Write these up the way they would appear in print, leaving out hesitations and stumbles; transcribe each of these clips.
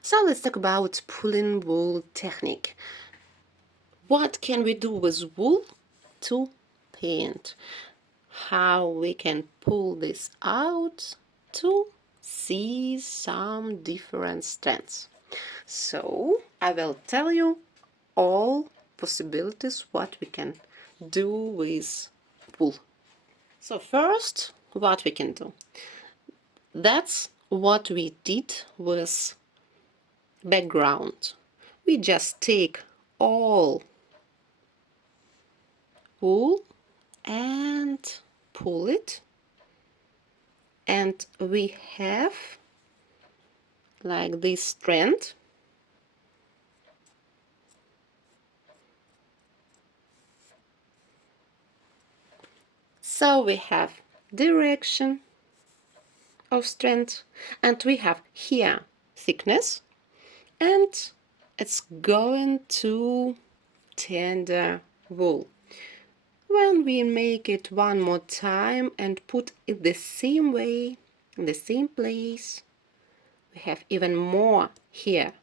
So let's talk about pulling wool technique. What can we do with wool to paint? How we can pull this out to see some different strands. So I will tell you all possibilities what we can do with wool. So first, what we can do. That's what we did with background. We just take all wool and pull it, and we have like this strand. So we have direction of strand, and we have here thickness, and it's going to tender wool. When we make it one more time and put it the same way, in the same place, we have even more here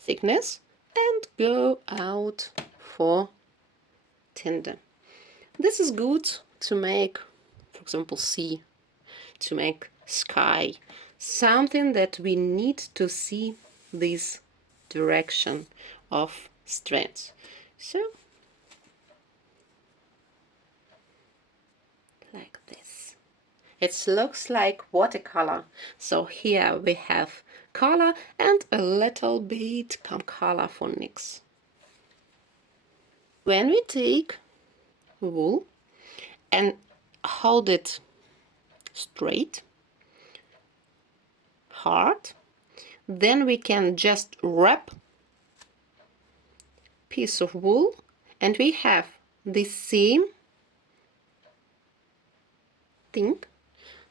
thickness and go out for tender. This is good to make, for example, sea, to make sky, something that we need to see this direction of strands. So like this. It looks like watercolor. So here we have color and a little bit color for NYX. When we take wool and hold it straight, hard, then we can just wrap piece of wool and we have the same thing.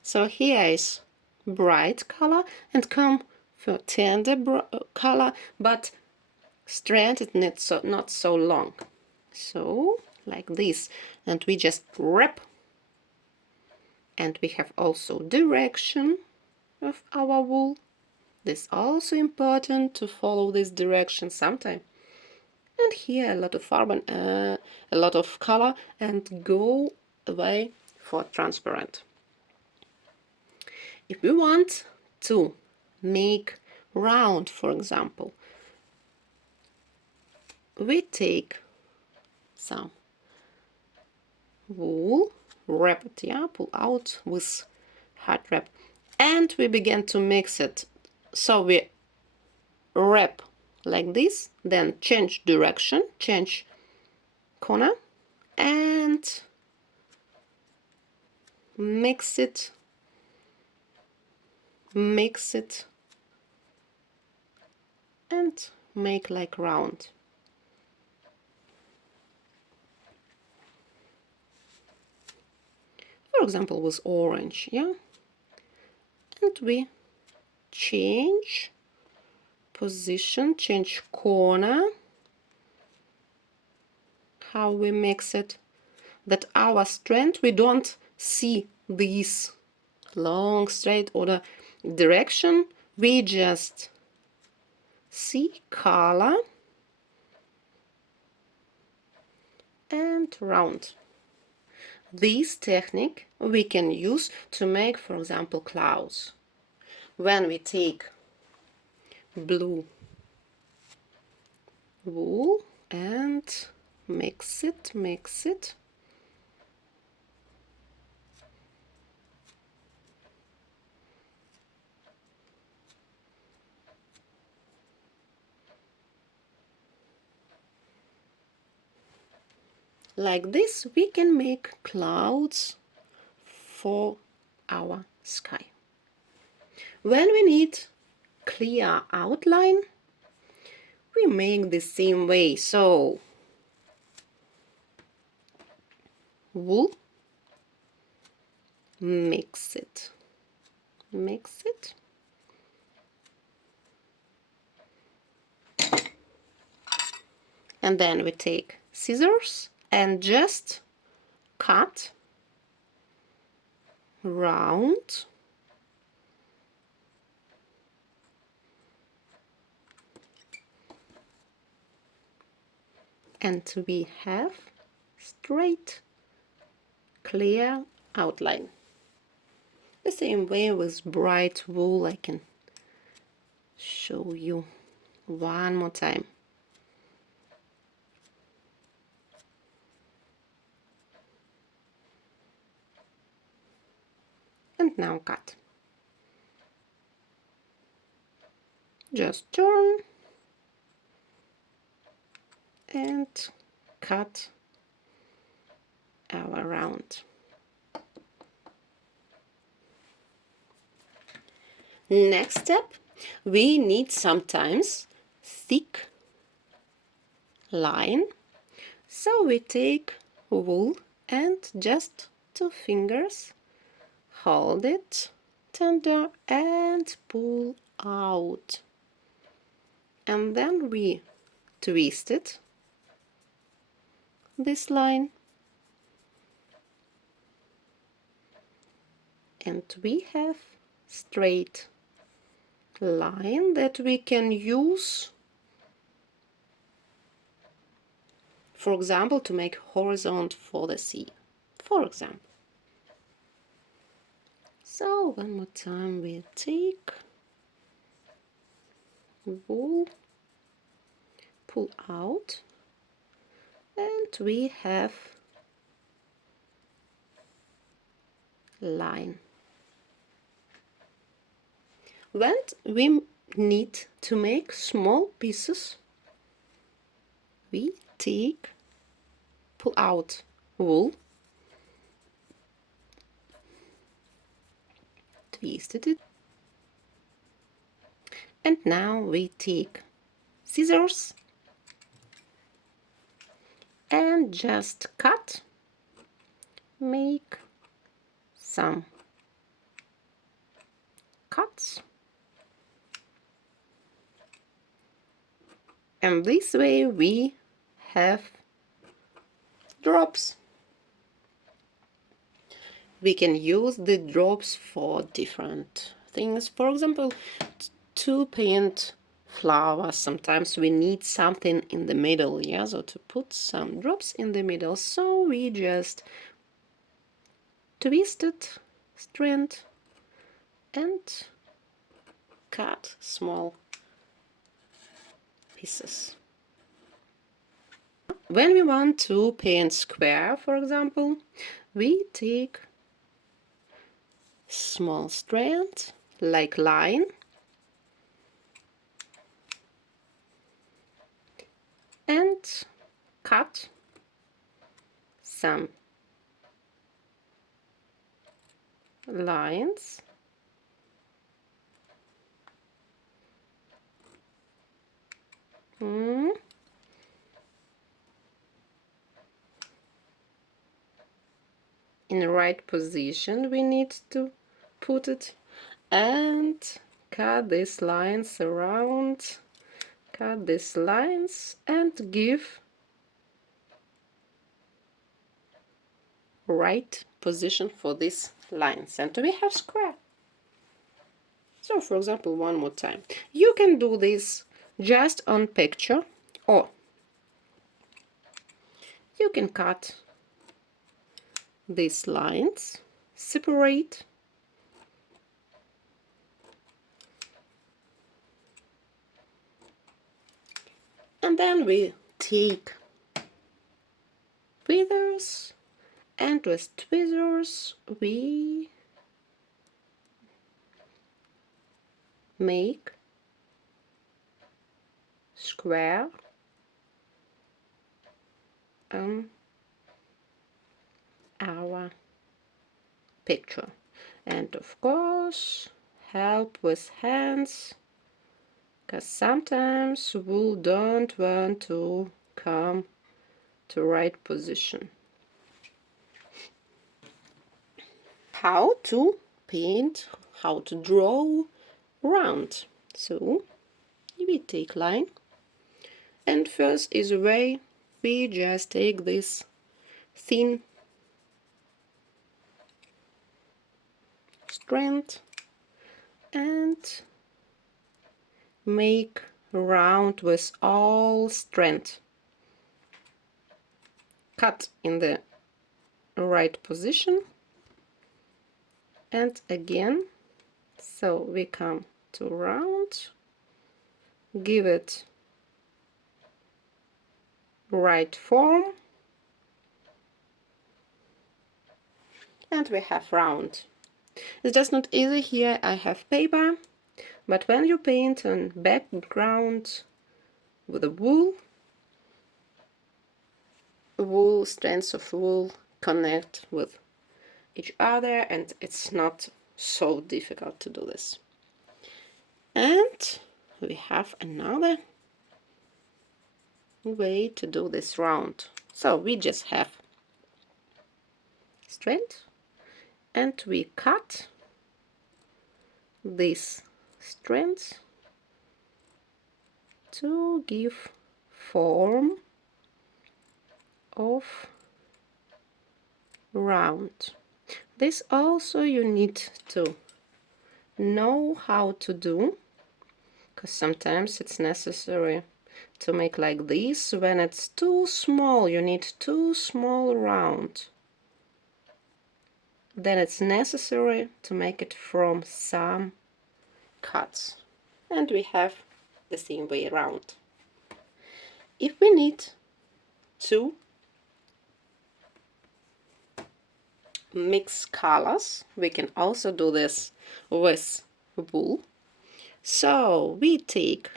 So here is bright color and come for tender color, but strand is not so long. So like this, and we just wrap, and we have also direction of our wool. This is also important to follow this direction sometime. And here a lot of farben, a lot of color, and go away for transparent. If we want to make round, for example, we take some wool, wrap it, yeah, pull out with hard wrap, and we begin to mix it. So we wrap like this, then change direction, change corner, and mix it, and make like round. For example, with orange, yeah, and we change position, change corner, how we mix it, that our strand we don't see this long straight or the direction, we just see color and round. This technique we can use to make, for example, clouds. When we take blue wool and mix it, like this, we can make clouds for our sky. When we need clear outline, we make the same way. So wool, mix it, and then we take scissors and just cut round and we have straight, clear outline. The same way with bright wool, I can show you one more time. And now cut. Just turn and cut our round. Next step, we need sometimes thick line. So we take wool and just 2 fingers, hold it tender and pull out. And then we twist it, this line, and we have straight line that we can use, for example, to make horizon for the sea, for example. So one more time we take wool, pull out, and we have line. When we need to make small pieces, we take, pull out wool, twisted it, and now we take scissors and just cut, make some cuts, and this way we have drops. We can use the drops for different things. For example, to paint flowers, sometimes we need something in the middle, yeah, so to put some drops in the middle. So we just twist it, strand, and cut small pieces. When we want to paint square, for example, we take small strand like line and cut some lines in the right position. We need to put it and cut these lines around, cut these lines and give right position for these lines, and we have square. So for example, one more time, you can do this just on picture, or you can cut these lines, separate, and then we take tweezers, and with tweezers we make square on our picture, and of course help with hands, because sometimes wool don't want to come to right position. How to paint, how to draw round. So we take line, and first is a way we just take this thin strand and make round with all strand. cut in the right position, and again, so we come to round, give it right form, and we have round. It's just not easy. Here I have paper, but when you paint on background with a wool, strands of wool connect with each other, and it's not so difficult to do this. And we have another way to do this round. So we just have strand, and we cut these strands to give form of round. This also you need to know how to do, because sometimes it's necessary to make like this. When it's too small, you need too small round, then it's necessary to make it from some cuts. And we have the same way around. If we need to mix colors, we can also do this with wool. So we take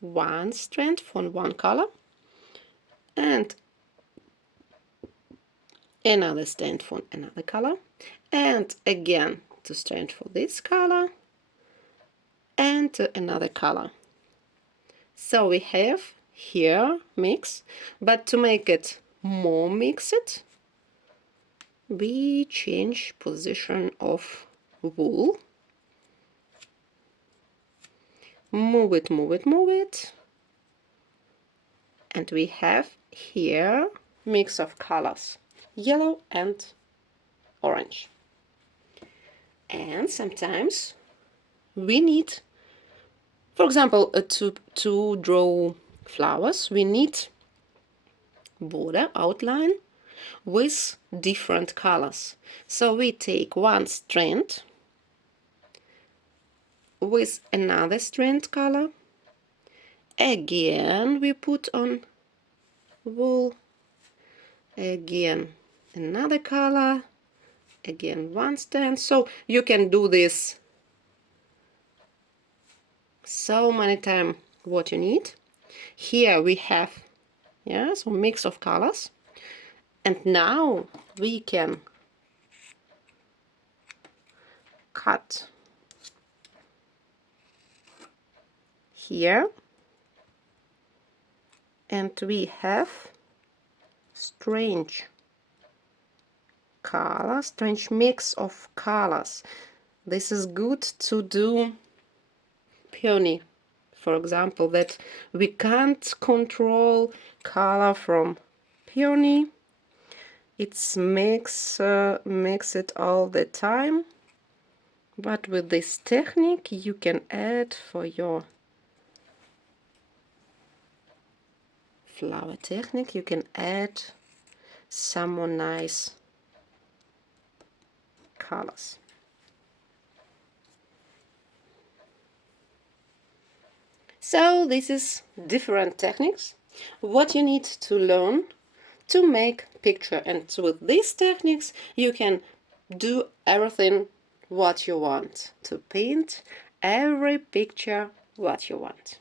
one strand from one color and another strand from another color, and again two strands for this color and another color. So we have here mix, but to make it more mixed, we change position of wool. Move it, move it, move it. And we have here mix of colors, yellow and orange. And sometimes we need, for example, to draw flowers, we need border outline with different colors. So we take one strand with another strand color, again we put on wool, again another color, again one strand. So you can do this so many times what you need. Here we have so mix of colors, and now we can cut here, and we have strange colors, strange mix of colors. This is good to do peony, for example, that we can't control color from peony. It's mix it all the time, but with this technique you can add for your flower technique, you can add some more nice colors. So this is different techniques what you need to learn to make picture, and with these techniques you can do everything what you want, to paint every picture what you want.